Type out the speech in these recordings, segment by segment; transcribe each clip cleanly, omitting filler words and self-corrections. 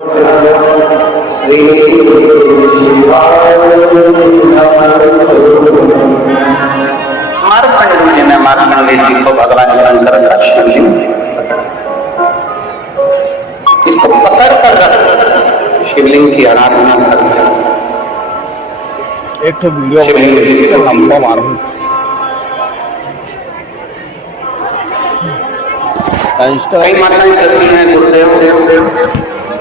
मार्कंडेय जी को भगवान शंकर का शिवलिंग इसको पकड़ कर शिवलिंग की आराधना करते हैं। एक तो वीडियो हमको मालूम कई माताएं कहती हैं गुरुदेव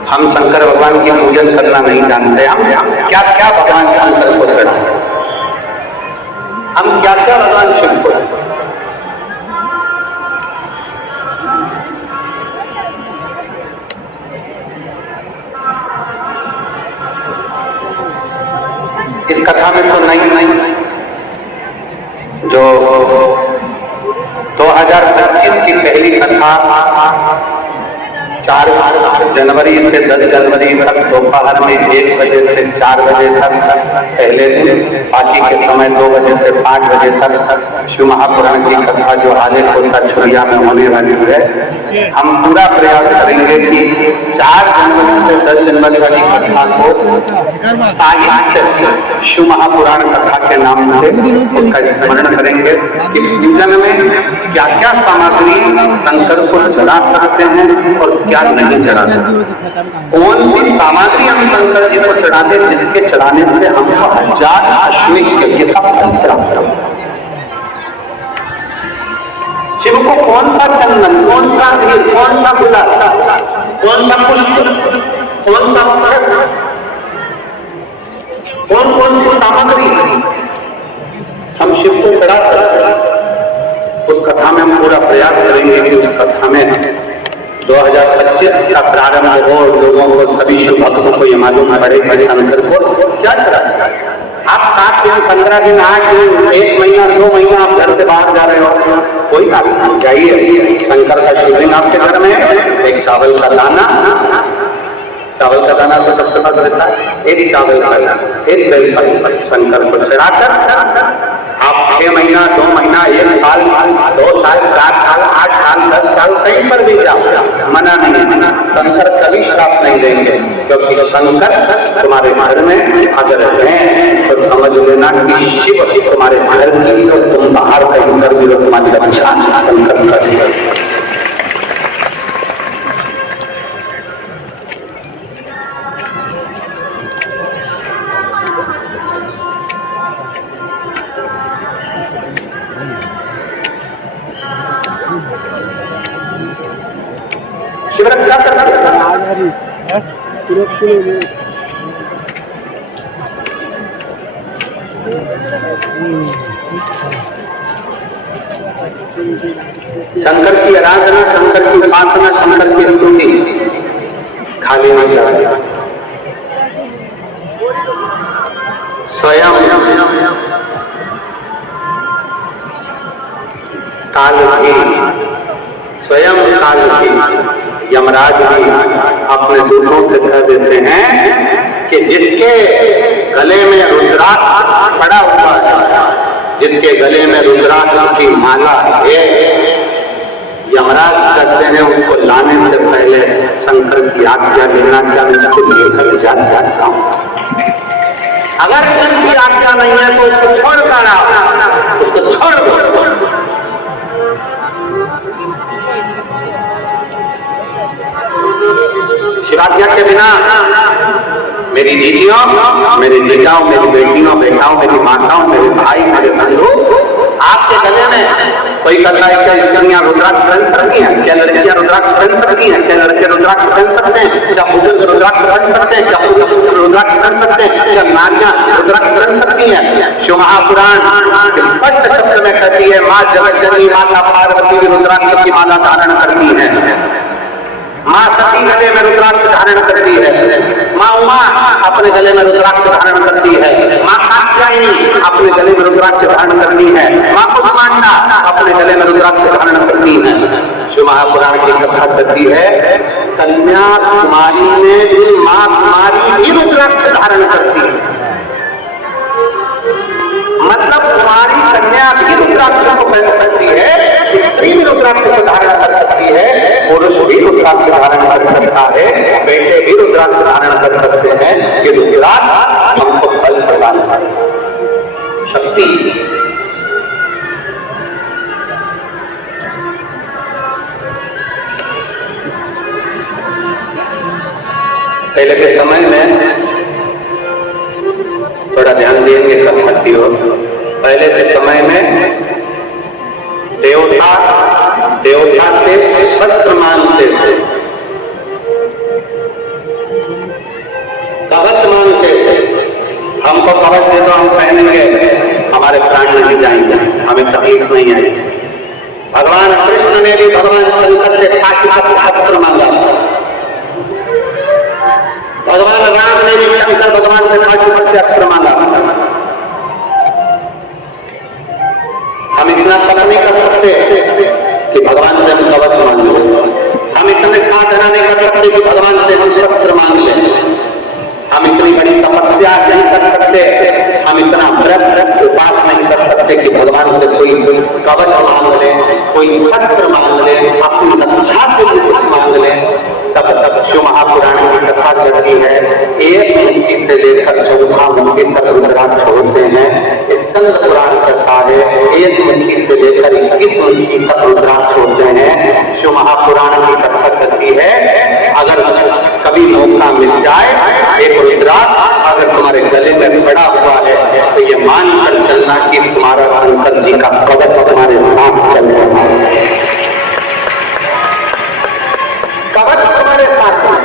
हम शंकर भगवान की पूजन करना नहीं जानते, हम क्या क्या भगवान शंकर को चढ़ाएं, हम क्या क्या भगवान शिव को। इस कथा में तो नहीं जो 2025 की पहली कथा 4 जनवरी से 10 जनवरी तक दोपहर में 1 बजे से 4 बजे तक पहले दिन, बाकी के समय 2 बजे से 5 बजे तक शिव महापुराण की कथा जो हाले कोसा छुरिया में होने वाली है। हम पूरा प्रयास करेंगे कि 4 जनवरी से 10 जनवरी वाली कथा को साहित्य शिव महापुराण कथा के नाम से उसका स्मरण करेंगे कि पूजन में क्या क्या सामग्री शंकर को चढ़ा सकते हैं और क्या नहीं चढ़ाते, कौन सी सामग्री हम शंकर जी को चढ़ाते जिसके चढ़ाने से हमको 1000 अश्विक यज्ञ का फल प्राप्त हो। शिव को कौन सा चंदन, कौन सा घी, कौन सा गुलाब, कौन सा पुष्प, कौन सा फल, कौन कौन सी सामग्री हम शिव को चढ़ा सकते हैं, उस कथा में हम पूरा प्रयास करेंगे कि उस कथा में 2025 का प्रारंभ हो, लोगों को सभी शिव भक्तों को ये मालूम पड़े कि शंकर को क्या चढ़ाया। आप 7 दिन 15 दिन 8 दिन 1 महीना 2 महीना आप घर से बाहर जा रहे हो, कोई बात नहीं, जाइए शंकर का शिवलिंग आपके घर में, एक चावल का दाना, चावल का दाना तो सबसे पास रहता है, एक चावल का दाना, एक बेलपत्र शंकर को चढ़ाकर आप 6 महीना 2 महीना 1 साल 2 साल 4 साल 8 साल 10 साल कहीं पर भी जाओ, मना नहीं, शंकर कभी श्राप नहीं देंगे, क्योंकि शंकर तुम्हारे घर में अगर हैं तो समझ लेना कि शिव तुम्हारे घर की और तुम बाहर कहीं कर भी तुम्हारी रक्षा शंकर करेगा। शिवरक्षा करना शंकर की आराधना, शंकर की उपासना, शंकर की स्तुति खाली नहीं जाएगा। स्वयं काल भी, स्वयं काल भी, यमराज भी अपने दूतों से कह देते हैं कि जिसके गले में रुद्राक्ष पड़ा हुआ है, जिसके गले में रुद्राक्ष की माला है, यमराज कहते हैं उसको लाने से पहले शंकर की आज्ञा लेना चाहिए, उसको लेकर जाता हूं। अगर उनकी आज्ञा नहीं है तो उसको छोड़ कर आओ, उसको छोड़ दो। शिवाज्ञा के बिना मेरी दीदियों, मेरे जीजाओं, मेरी बेटियों, बेटाओं, मेरी माताओं, मेरे भाई, मेरे बंधु, आपके गले में कोई कहता है क्या स्त्रियां रुद्राक्ष पहन सकती हैं, क्या लड़कियां रुद्राक्ष पहन सकती हैं, क्या लड़के रुद्राक्ष पहन सकते हैं, क्या बुजुर्ग रुद्राक्ष पहन सकते हैं, क्या बुजुर्ग रुद्राक्ष पहन सकते हैं, क्या नारियां रुद्राक्ष पहन सकती हैं। शिव महापुराण स्पष्ट शब्द में कहती है माँ जगतजननी माता पार्वती रुद्राक्ष की माला धारण करती है, माँ सती गले में रुद्राक्ष धारण करती है, माँ उमा अपने गले में रुद्राक्ष धारण करती है, माँ कात्यायनी अपने गले में रुद्राक्ष धारण करती है, माँ कुष्मांडा अपने गले में रुद्राक्ष धारण करती है। शिव महापुराण की कथा कहती है कन्याकुमारी में भी माँ कुमारी ही रुद्राक्ष धारण करती है, मतलब कुमारी कन्या भी रुद्राक्ष को पहन सकती है। स्त्री भी रुद्राक्ष धारण कर सकती है, पुरुष भी रुद्राक्ष धारण कर सकता है, बेटे भी रुद्राक्ष धारण कर सकते हैं। ये रुद्राक्ष हमको फल प्रदान करता है, शक्ति। पहले के समय में थोड़ा ध्यान देंगे सब साथियों। पहले के समय में देवता से शस्त्र मांगते थे, कवच मांगते थे। हमको कवच दे दो, हम पहनेंगे, हमारे प्राण नहीं जाएंगे, हमें तकलीफ नहीं आएगी। भगवान कृष्ण ने भी भगवान शंकर से पाशुपत शस्त्र मांगा, भगवान राम ने भी शंकर भगवान से पाशुपत से अस्त्र मांगा। हम इतना तक नहीं कर सकते कि भगवान से हम कवच मांग लें, हम इतने साधना नहीं कर सकते कि भगवान से हम शस्त्र मांग लें, हम इतनी बड़ी तपस्या नहीं कर सकते, हम इतना व्रत उपास नहीं कर सकते कि भगवान से कोई कवच मांग ले, कोई शस्त्र मांग ले, अपनी रक्षा के लिए कुछ मांग ले। तब तक शिव महापुराण की कथा चलती है, एक मुट्ठी से लेकर 14 मुट्ठी तक रुद्राक्ष होते हैं। स्कंद पुराण कथा है, एक मुट्ठी से लेकर 21 मुट्ठी तक रुद्राक्ष होते हैं। शिव महापुराण की कथा चलती है, अगर कभी मौका मिल जाए एक रुद्राक्ष अगर तुम्हारे गले में पड़ा हुआ है तो ये मानकर चलना कि तुम्हारा शंकर जी का कवच तुम्हारे साथ चल रहा है, कवच तुम्हारे साथ है।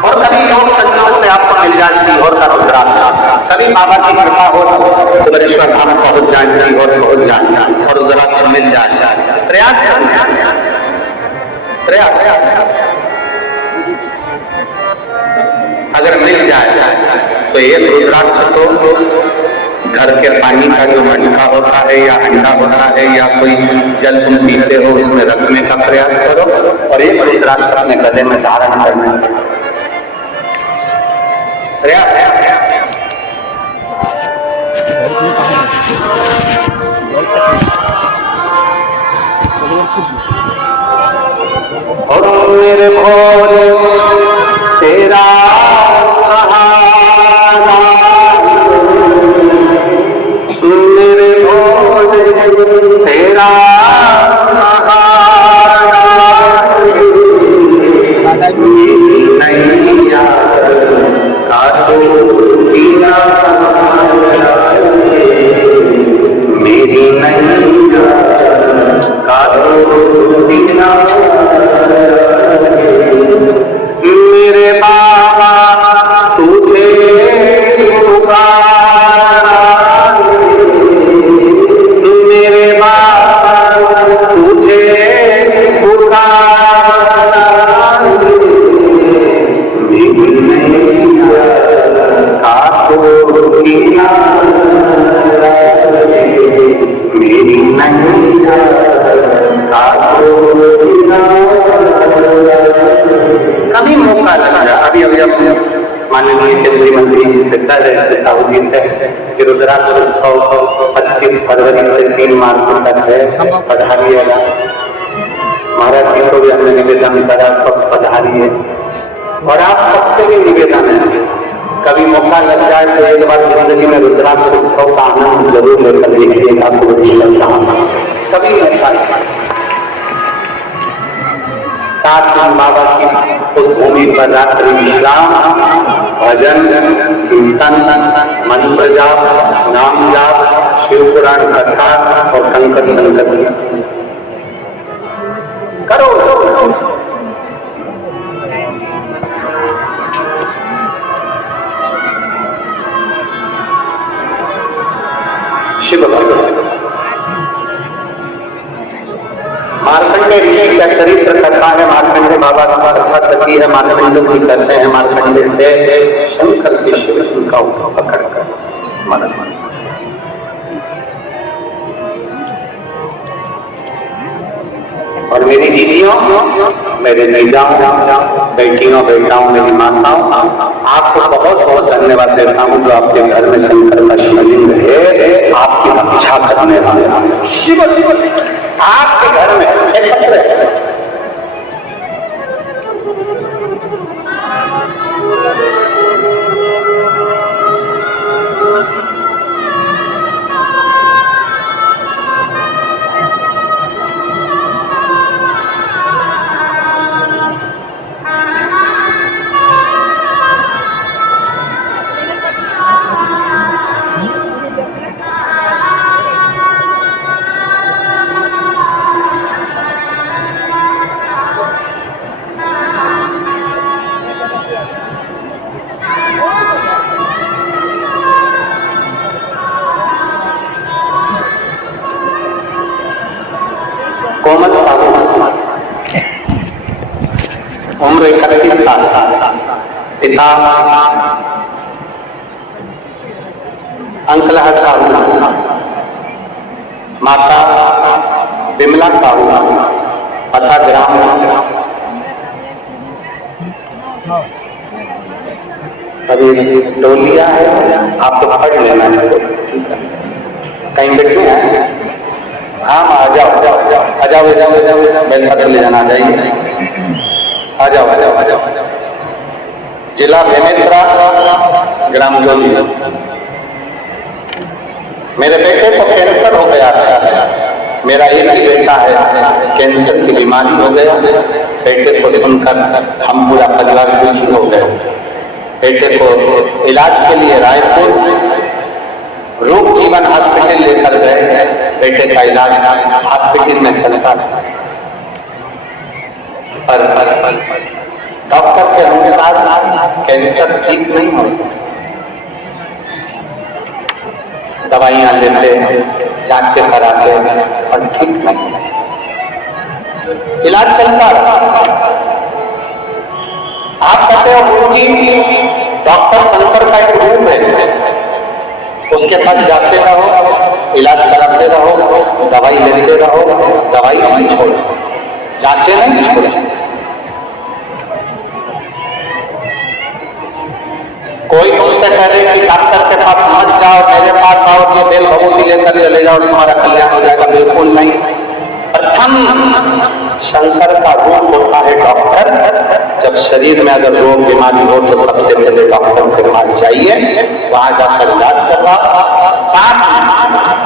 और कभी लोग संयोग से आपको मिल जाए सीहोर का रुद्राक्ष, सभी बाबा की कृपा हो तो बरेश्वर धाम पहुंच जाए, सीहोर पहुंच जाए और रुद्राक्ष मिल जाए। प्रयास अगर मिल जाए तो एक रुद्राक्ष तो घर के पानी का जो मटका होता है या अंडा होता है या कोई जल तुम पीते हो उसमें रखने का प्रयास करो और एक रुद्राक्ष अपने गले में धारण करने का प्रयास। और मेरे भोले तेरा मेरे भोले तेरा नैया काटो पीना मेरी नैया काटो पीना मेरे बाबा तुझे मेरे बाबा तुझे मेरी नैया कभी मौका लगा। अभी माननीय केंद्रीय मंत्री जी से कह रहे थे साहू जी से कि रुद्राक्ष उत्सव 25 फरवरी से 3 मार्च तक है, पधारिएगा। महाराज जी को भी हमने निवेदन करा, सब पधारिए और आप सबसे भी निवेदन है कभी मौका लग जाए तो एक बार जिंदगी में रुद्राक्ष उत्सव का आनंद जरूर लेकर देखिएगा। कभी ऐसा बाबा की उस भूमि पर रात्रि विश्राम, भजन, कीर्तन, मंत्र जाप, नाम जाप, शिव पुराण कथा और शंकर संगति करो। शिव मार्कंडे ऋषि का चरित्र कथा है, मार्कंडे बाबा का कथा कथी है, मार्कंडे भी करते हैं। मार्कंडे से शंकर के शिव का पकड़ कर स्मरण और मेरी दीदियों, मेरे जीजाओं, बेटियों, बेटाओं, मेरी माताओं, आपको बहुत बहुत धन्यवाद देता हूं जो आपके घर में शंकर का शिवलिंग है, आपकी रक्षा करने वाला शिव आपके घर में एकत्र है। कोमल साहू, उम्र 31 साल, पिता अंकलह साहू, माता विमला साहू, पता ग्राम अभी डोलिया है, आपको पढ़ लेना है, कहीं बैठे हैं? हाँ आ जाओ आ जाओ आ जाओ आ जाओ आ जाओ, बैल पत्र ले जाना, आ जाइए, आ जाओ आ जाओ आ जाओ। जिला बेमेतरा, ग्राम डोली। मेरे बेटे को कैंसर हो गया था, मेरा एक ही बेटा है, कैंसर की बीमारी हो गया। बेटे को सुनकर हम पूरा परिवार दुखी हो गए। बेटे को इलाज के लिए रायपुर रूप जीवन हॉस्पिटल लेकर गए। बेटे का इलाज हॉस्पिटल में चलता है, पर डॉक्टर के अनुसार कैंसर ठीक नहीं हो सकता। दवाइयां लेते, जांचें कराते, और ठीक नहीं, इलाज चलता रहा। आप कहते हो कि डॉक्टर शंकर का एक रूप है, उसके पास जाते रहो, इलाज कराते रहो, दवाई लेते रहो, दवाई नहीं छोड़ो, जांचें नहीं छोड़ो। कोई तुमसे कह रहे कि डॉक्टर के पास मत जाओ, मेरे पास आओ, ये बेल भभूति लेकर ले जाओ, तुम्हारा कल्याण हो जाएगा, बिल्कुल नहीं। प्रथम शंकर का रूप होता है डॉक्टर। जब शरीर में अगर रोग बीमारी हो तो सबसे पहले डॉक्टर के पास जाइए, वहां जाकर इलाज करवाओ। साथ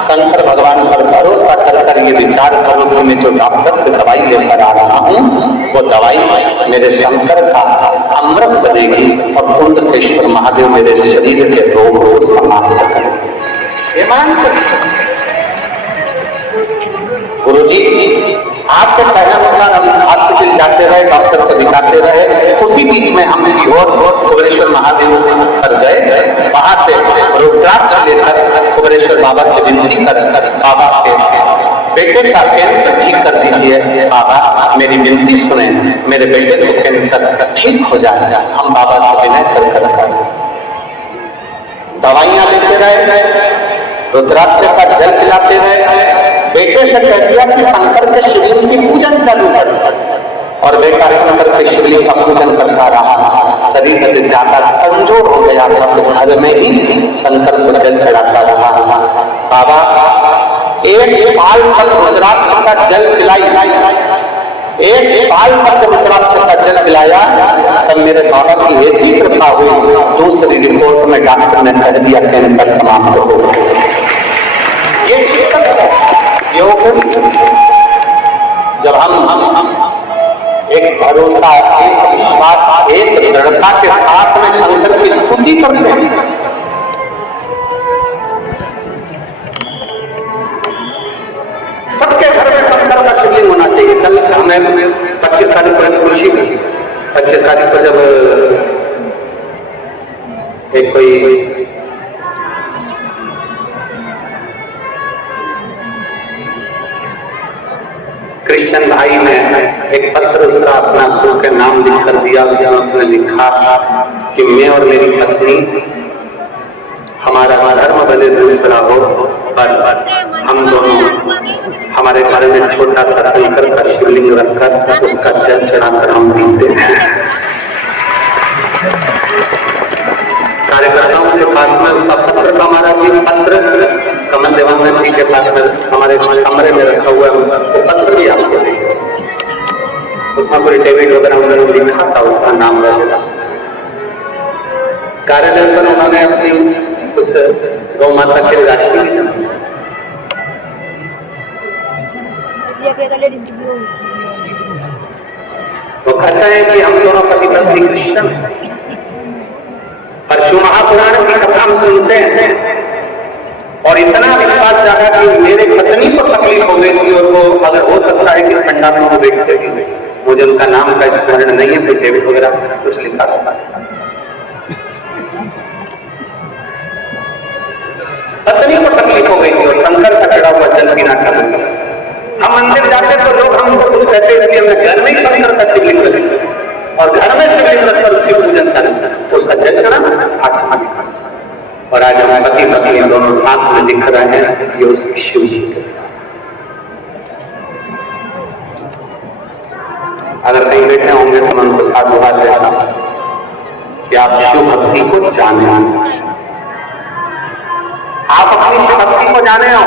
शंकर भगवान पर भरोसा कर ये विचार करो कि मैं जो डॉक्टर से दवाई लेकर आ रहा हूँ, वो दवाई मेरे शंकर का अमृत बनेगी और कुंडकेश्वर महादेव मेरे शरीर के रोग को समाप्त करेंगे। ये मान गुरु जी, आपके पहले हॉस्पिटल जाते रहे, डॉक्टर को दिखाते रहे, उसी बीच में हम सीहोर कुबेरेश्वर महादेव पर गए। वहां से रुद्राक्ष लेकर कुबेरेश्वर बाबा से विनती कर बाबा के बेटे का कैंसर ठीक कर दीजिए, बाबा मेरी विनती सुने, मेरे बेटे को कैंसर ठीक हो जाएगा। हम बाबा से विनय कर दवाइयां लेते रहे, रुद्राक्ष का जल पिलाते रहे। बेटे से कह दिया कि शंकर के शिवलिंग की पूजन चालू कर, और बेटा शंकर के शिवलिंग का पूजन करता रहा। शरीर से ज्यादा कमजोर हो गया था तो घर में ही शंकर को जल चढ़ाता रहा। बाबा 1 साल तक रुद्राक्ष का जल पिलाई, 1 साल तक रुद्राक्ष का जल पिलाया, तब मेरे बाबा की ऐसी कृपा हुई, दूसरी रिपोर्ट में डॉक्टर ने कह दिया कैंसर समाप्त हो गया। जब हम एक भरोसा, एक विश्वास, एक दृढ़ता के साथ में शंकर की स्तुति करते हैं, सबके घर में शंकर का शिवलिंग होना चाहिए। कल हमें 25 तारीख को खुशी हुई, 25 तारीख को जब एक कोई क्रिश्चियन भाई ने एक पत्र उसका अपना गुरु के नाम लिख कर दिया, उसने लिखा कि मैं और मेरी पत्नी हमारा धर्म बदले दूसरा हो, पर हम दोनों हमारे घर में छोटा सा शंकर का शिवलिंग रखकर उसका जल चढ़ाकर हम पीते हैं। कार्यकर्ताओं के पास में उसका पत्र का हमारा भी पत्र कमल देवानंद जी के पास में हमारे कमरे में रखा हुआ है, वो पत्र भी आपको देंगे। उसमें कोई डेबिट वगैरह उन्होंने लिखा था, उसका नाम वगैरह। कार्यालय पर उन्होंने अपनी कुछ गौ माता की राशि भी जमा। वो कहता है कि हम दोनों पति पत्नी कृष्ण परशु महापुराण की कथा हम सुनते हैं और इतना विश्वास जागा कि मेरे पत्नी को तकलीफ हो गई थी और वो अगर हो सकता है कि पंडाल में वो बैठ गई, मुझे उनका नाम का स्मरण नहीं है, फिर डेबिट वगैरह कुछ लिखा था। पत्नी को तकलीफ हो गई थी और शंकर का चढ़ा हुआ जल पीना चाहते थे। हम मंदिर जाते तो लोग हमको कुछ कहते हैं कि हमने घर में ही शंकर का शिवलिंग रखे और घर में शिवलिंग रखकर उसकी पूजन करें, उसका जल चढ़ाना अच्छा। और आज हम पति पत्नी दोनों साथ में दिख रहे हैं, ये उसकी शिव जी। अगर कहीं बैठे होंगे तो मन को साधुवाद देता कि आप शिव भक्ति को जाने, आप अपनी शिव भक्ति को जाने हो।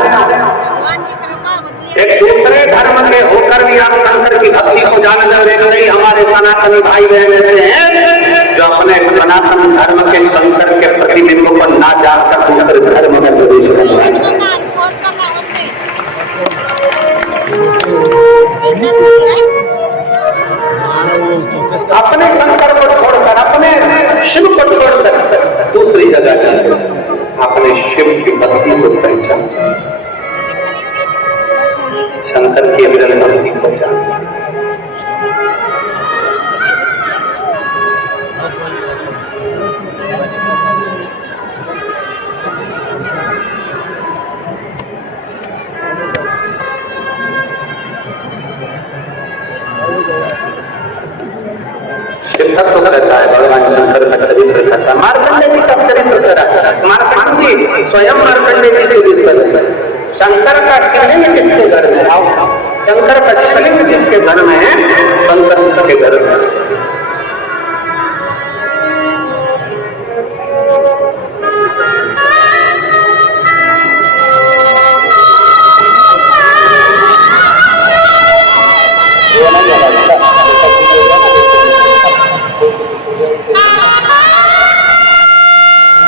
एक दूसरे धर्म के होकर भी आप शंकर की भक्ति को जाने लगे। कई हमारे सनातनी भाई बहन ऐसे हैं जो अपने सनातन धर्म के शंकर के प्रतिबिंब को ना जानकर दूसरे धर्म में प्रवेश कर रहे हैं। अपने शंकर को छोड़कर, अपने शिव को छोड़कर दूसरी जगह जाकर अपने शिव की भक्ति को पहचान, शंकर की अविरल भक्ति को जान। शिवभक्त तो कहता है भगवान शंकर का चरित्र कहता है, मार्कंडे जी का चरित्र करा, मार्कंडे जी स्वयं मार्कंडे जी के चरित्र, शंकर का शिवलिंग जिसके घर में, शंकर का शिवलिंग जिसके घर में है, शंकर जिसके घर में।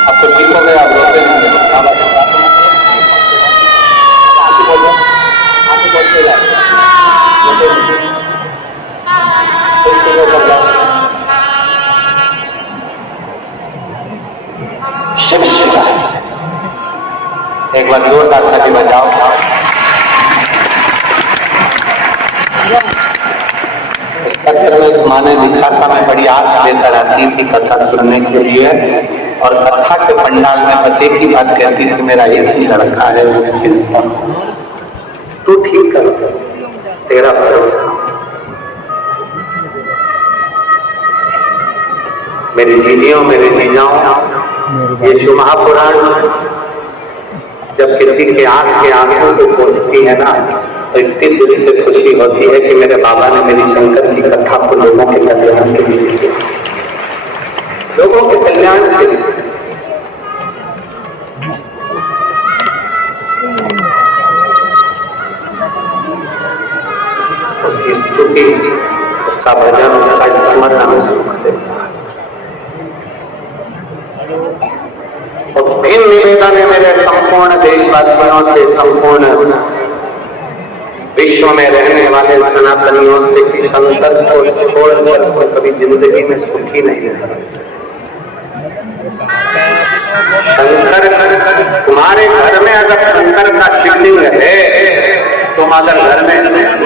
अब तो ठीक हो गया, आप रोते नहीं। एक बार जोरदार ताली बजाओ। इस पत्र में माँ ने लिखा था, मैं बड़ी आस लेकर आती थी कथा सुनने के लिए और कथा के पंडाल में बस एक ही बात कहती थी, मेरा एक ही लड़का है, तू ठीक कर, तेरा भरोसा। मेरी जीजियों, मेरे जीजाओं, ये जो महापुराण जब किसी के आंख के आंखों को पहुंचती है ना, तो इतनी दिल से खुशी होती है कि मेरे बाबा ने मेरी शंकर की कथा को लोगों के कल्याण के लिए किया, लोगों के कल्याण के लिए। उसकी स्तुति, उसका भजन, उसका स्मरण हमें सुख देता है। और फिर निवेदन है मेरे संपूर्ण देशवासियों से, संपूर्ण विश्व में रहने वाले सनातनियों से कि शंकर को छोड़कर तो कभी जिंदगी में सुखी नहीं है। शंकर, तुम्हारे घर में अगर शंकर का शिवलिंग है, तुम अगर घर में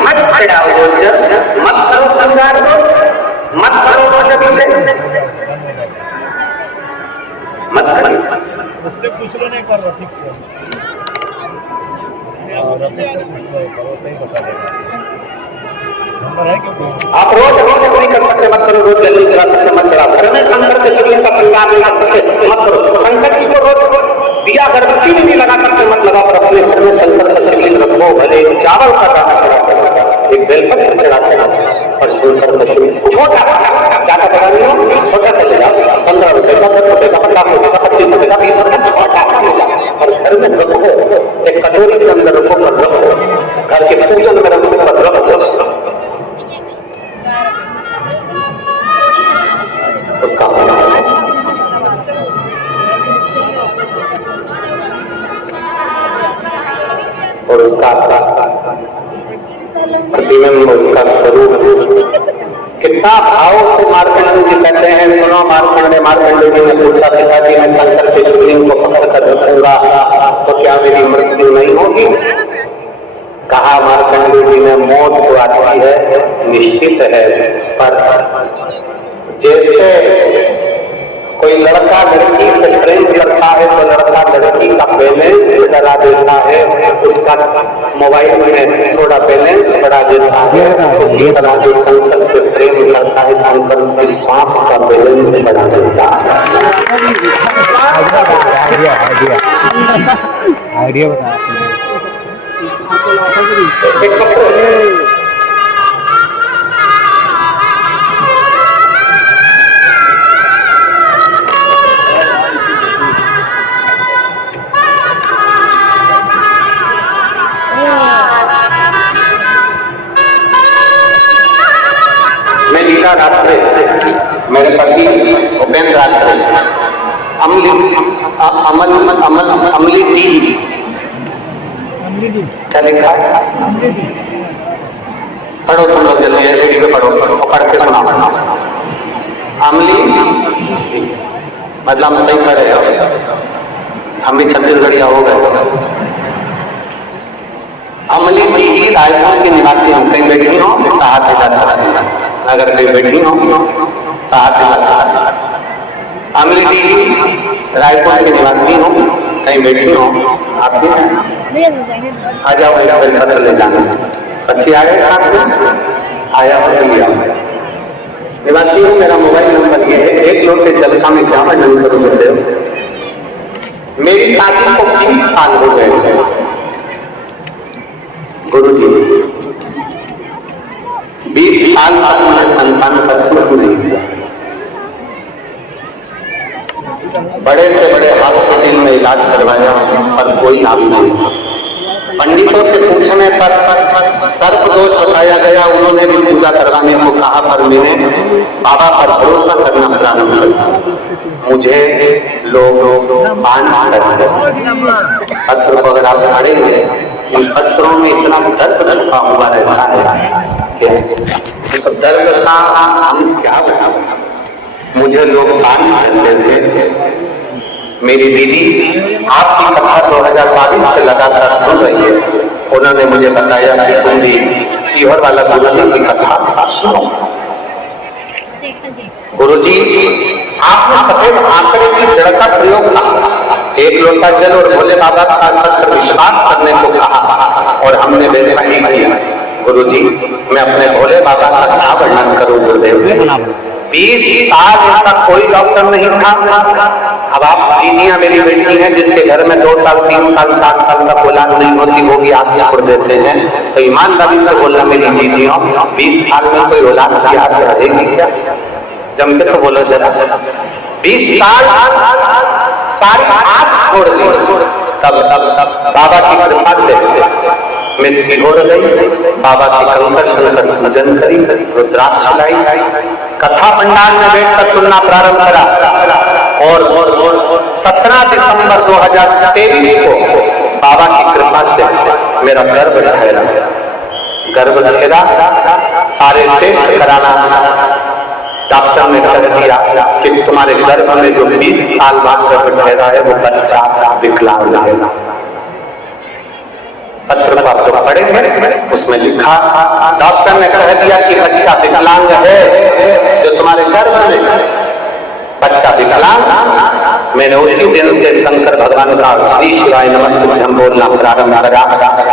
मत चढ़ाओ जब, मत करो श्रृंगार को, मत करो जब से मत करो, उससे कुछ नहीं कर रहा। ठीक है, आप रोज अपनी कर्म से मत करो, रोज जल्दी चला सकते मत चला, घर में शंकर के शिवलिंग का श्रृंगार लगा सकते मत करो, शंकर जी को रोज दिया अगरबत्ती भी नहीं लगा सकते मत लगा, पर अपने एक चावल का दाना चढ़ाते हैं, एक बेलपत्र चढ़ाते हैं और सुनकर पशु छोटा ज्यादा बड़ा नहीं हो, छोटा चलेगा 15 रुपए का 10 रुपए का 50 रुपए का 25 रुपए का 20 रुपए का छोटा चलेगा और घर में रखो, एक कटोरी के अंदर रखो पर रखो, घर के पूजन में रखो पर रखो, उसका और उसका प्रतिबिंब, उसका स्वरूप कितना भाव से मार्कंडेय जी कहते हैं। सुनो मार्कंडेय जी ने पूछा, पिताजी मैं शंकर के शिवलिंग को पकड़ कर रखूंगा तो क्या मेरी मृत्यु नहीं होगी? कहा मार्कंडेय जी ने मौत तो आती है, निश्चित है, पर जैसे कोई लड़का लड़की से प्रेम करता है तो लड़का लड़की का बैलेंस करा देता है, उसका मोबाइल में थोड़ा बैलेंस बढ़ा देता है, उसी तरह जो शंकर से प्रेम करता है शंकर की सांस का बैलेंस बढ़ा देता है। आइडिया बता मेरे पति उपेंद्र अमली टी क्या लिखा है? पढ़ो तुम लोग जल्दी रेडी पे पढ़ो, पढ़ के सुना। अमली मतलब नहीं कर रहे हो, हम भी छत्तीसगढ़िया हो गए। अमली टी रायपुर की निवासी हूँ, कहीं बैठी हो हाथ हिला, अगर कहीं बैठी हो तो हाथ हिला। अमली टी रायपुर की निवासी हूँ, कहीं बैठी हो आप आ जाओ, पत्र ले जाना। अच्छी आ गए साथ में आया हो तो लिया निवासी हूँ। मेरा मोबाइल नंबर ये है, एक लोटे जल का मैं क्या वर्णन करूँ देते हो। मेरी शादी को 20 साल हो गए गुरु जी, 20 साल बाद मैंने संतान का सुख नहीं दिया। बड़े से बड़े हॉस्पिटल में इलाज करवाया पर कोई लाभ नहीं। पंडितों से पूछने पर सर्प दोष बताया गया, उन्होंने भी पूजा करवाने को कहा, पर मैंने बाबा पर भरोसा करना प्रारंभ कर दिया। मुझे लोग पत्र वगैरह पढ़ेंगे, इन पत्रों में इतना दर्द रखा हुआ रहता है कि इस दर्द का हम क्या बताएं। मुझे लोग दान करते थे। मेरी दीदी आपकी कथा 2022 से लगातार सुन रही है, उन्होंने मुझे बताया कि तुम भी सीहोर वाला गुरुजी की कथा सुनो। गुरुजी आपने सफेद आंकड़े की जड़ का प्रयोग कहा, एक लोटा जल और भोले बाबा का विश्वास करने को कहा और हमने वैसा ही किया। गुरुजी मैं अपने भोले बाबा का क्या वर्णन करूं गुरुदेव। 20 साल ऐसा कोई डॉक्टर नहीं था। अब आप दीदियां मेरी बेटी हैं जिसके घर में 2 साल 3 साल 4 साल तक औलाद नहीं होती, वो भी आस छोड़ देते हैं, तो ईमानदारी से बोलना मेरी जीजियों 20 साल में कोई औलाद की आस रहेगी क्या? जम के तो बोलो जरा। 20 साल सारी आस छोड़ दी, तब बाबा की कृपा से मैं सीहोर गई, बाबा की कंकर शंकर पूजन करी, रुद्राक्ष लाई, कथा पंडाल में बैठकर सुनना प्रारंभ करा और 17 दिसंबर 2023 को बाबा की कृपा से मेरा गर्भ ठहरा। सारे टेस्ट कराना, डॉक्टर ने कह दिया कि तुम्हारे गर्भ में जो 20 साल बाद गर्भ ठहरा है वो बच्चा विकलांग रहेगा। पत्र को आप लोग पढ़ेंगे, उसमें लिखा डॉक्टर ने कह दिया कि बच्चा विकलांग है, जो तुम्हारे गर्भ में बच्चा विकलांग। मैंने उसी दिन से शंकर भगवान का श्री शिवाय नमः हम बोलना प्रारंभ करा,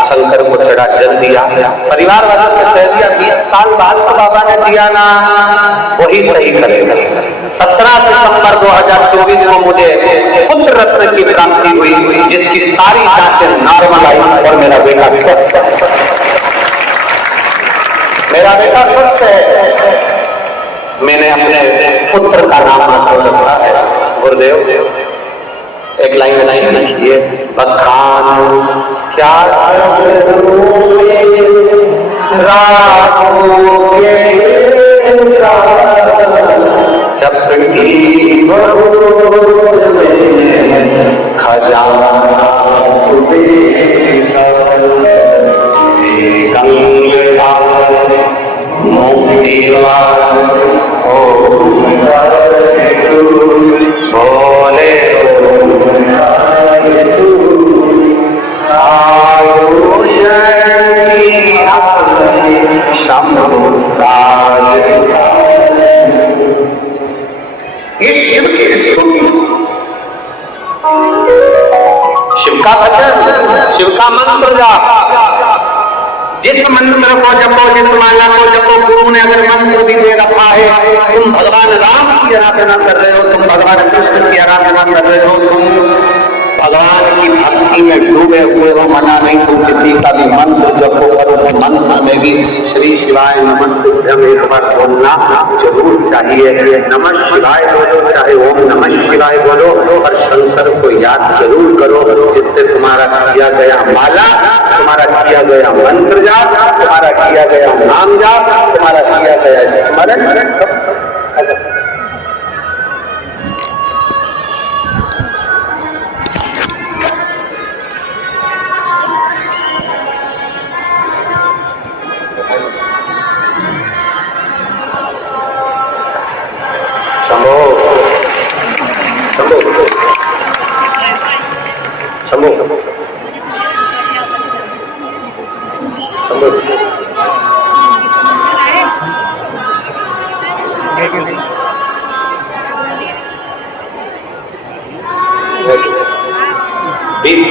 शंकर को चढ़ा जल दिया। परिवार वालों से कह दिया 20 साल बाद तो बाबा ने दिया ना, वही सही करेगा। 17 दिसंबर 2024 को मुझे पुत्र रत्न की प्राप्ति हुई, जिसकी सारी जांचें नॉर्मल आई और मेरा बेटा स्वस्थ है। मेरा बेटा स्वस्थ है। मैंने अपने पुत्र का नाम माधव रखा है। गुरुदेव एक लाइन में लिखिए, बखान क्या चपटी खजाना भोले शिव का भजन, शिव का मंत्र जाप, जिस मंत्र को जपो, जिस माला को जपो, गुरु ने अगर मंत्र भी दे रखा है, तुम भगवान राम की आराधना कर रहे हो, तुम भगवान कृष्ण की आराधना कर रहे हो, तुम भगवान की भक्ति में डूबे हुए हो, मना नहीं, तुम किसी का भी मंत्र जपो करो, तो मंत्र में भी श्री शिवाय नमः सिद्धम एक बार बोलना जरूर चाहिए। नमः शिवाय बोलो, चाहे ओम नमः शिवाय बोलो, और शंकर को याद जरूर करो, जिससे तुम्हारा किया गया माला, तुम्हारा किया गया मंत्र जाप, तुम्हारा किया गया नाम जाप, तुम्हारा किया गया स्मरण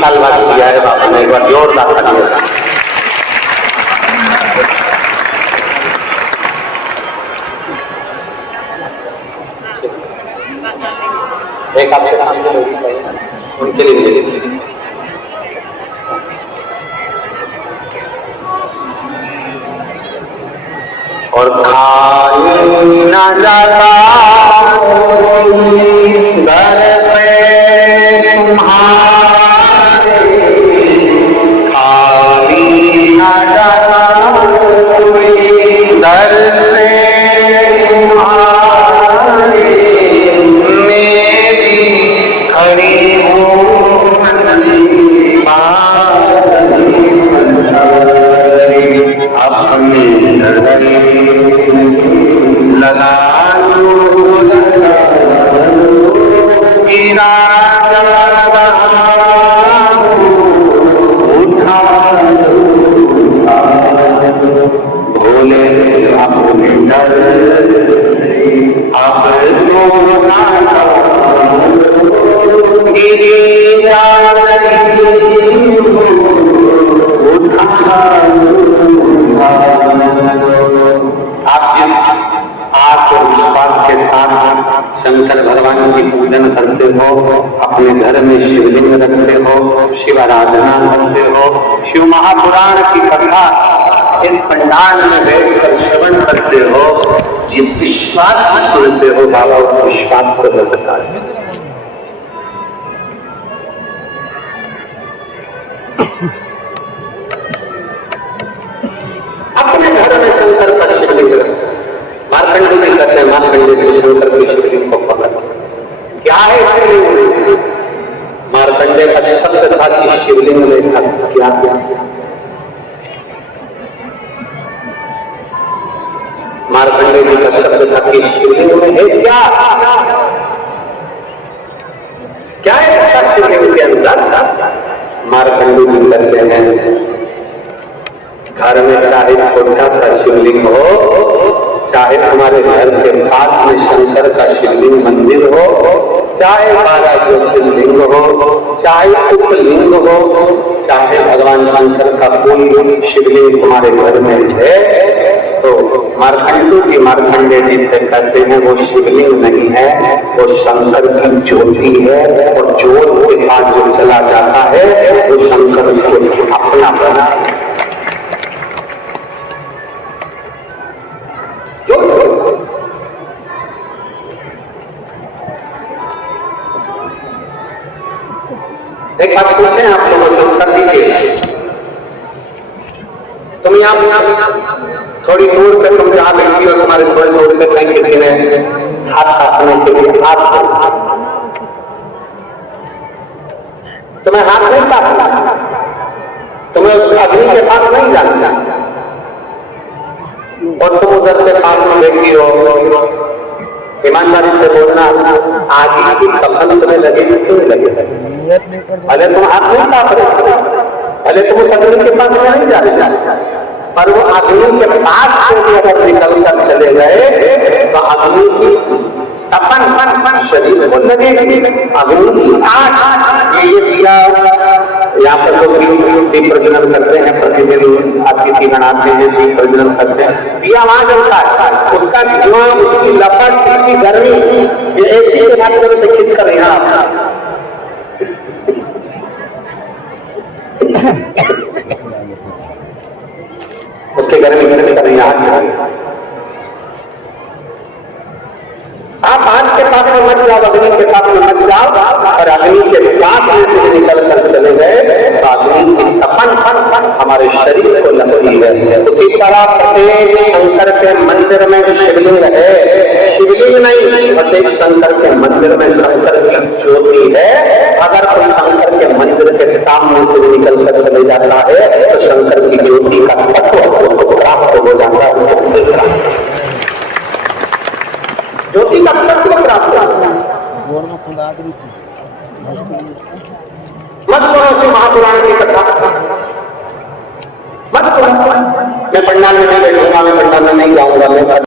साल बाद किया है बाबा ने, एक बार जोरदार तालियां। एक आपके सामने उनके लिए और खाई न जाता घर से तुम्हारे, खाई न जाता घर से तुम्हारे, मेरी खड़ी हूँ अपने लगा भोले अपने डर अब तो गिरी जा आप जिस आत्म विश्वास के साथ शंकर भगवान की पूजन करते हो, अपने घर में शिवलिंग रखते हो, शिव आराधना करते हो, शिव महापुराण की कथा इस पंडाल में बैठकर श्रवण करते हो, जिस विश्वास से सुनते हो, बाबा उस विश्वास को बदलता है। अपने घर में शंकर का शिवलिंग रखते, मार्कंडे जी कहते हैं, मार्कंडे जी शंकर की शिवलिंग को पकड़, क्या है शिवलिंग? मार्कंडे का शब्द था कि शिवलिंग में सब क्या क्या, मार्कंडे जी का शब्द था कि शिवलिंग में है क्या, क्या है शिवलिंग के अंदर? मार्कंडे जी कहते हैं, घर में चाहे छोटा सा शिवलिंग हो, चाहे हमारे घर के पास में शंकर का शिवलिंग मंदिर हो, चाहे 12 ज्योतिर्लिंग हो, चाहे उपलिंग हो, चाहे भगवान शंकर का कोई शिवलिंग हमारे घर में है, तो मार्कंडू की मार्कंडे जी से कहते हैं वो शिवलिंग नहीं है, वो शंकर की ज्योति है, और ज्योत के पास जो चला जाता है वो शंकर को अपना बना। एक बात पूछे आप लोगों से उत्तर दीजिए। तुम यहाँ थोड़ी दूर पे तुम जहां बैठी हो, तुम्हारे थोड़ी दूर पे कहीं किसी ने हाथ काटने के लिए हाथ, तुम्हें हाथ नहीं काटना, तुम्हें उस अग्नि के पास नहीं जाना, और तुम उधर से पास में बैठी हो। ईमानदारी से बोलना, आगे की कफन तुम्हें लगेगी क्यों लगेगा? अरे तुम हाथ नहीं काट रहे, अरे तुम उस अग्नि के पास नहीं जा रहे, पर वो अग्नि के पास से अगर निकल कर चले गए तो अग्नि की तपन शरीर को लगेगी, अग्नि की आग। ये दिया यहाँ पर लोग दीप प्रज्वलन करते हैं, प्रतिदिन अतिथि बनाते हैं, दीप प्रज्वलन करते हैं, दिया वहां जलता है, उसका धुआं, उसकी लपट, उसकी गर्मी, ये एक ही माध्यम से खींच कर यहाँ उसके गर्मी कर यहाँ आप आग के पास में मत जाओ, अग्नि के पास में मत जाओ, और अग्नि के पास में निकल कर चले गए तो अग्नि की तपन हमारे शरीर को लगती है। उसी तरह प्रत्येक शंकर के मंदिर में शिवलिंग है, शिवलिंग नहीं, प्रत्येक शंकर के मंदिर में शंकर की ज्योति है। अगर कोई शंकर के मंदिर के सामने से निकल कर चले जाता है तो शंकर की ज्योति का तत्व प्राप्त हो जाता है, ज्योति का तत्व प्राप्त होता है। मत सुनो से महापुराण की कथा, मत सुनो। मैं पंडाल में नहीं बैठूंगा, मैं पंडाल में नहीं जाऊंगा, मैं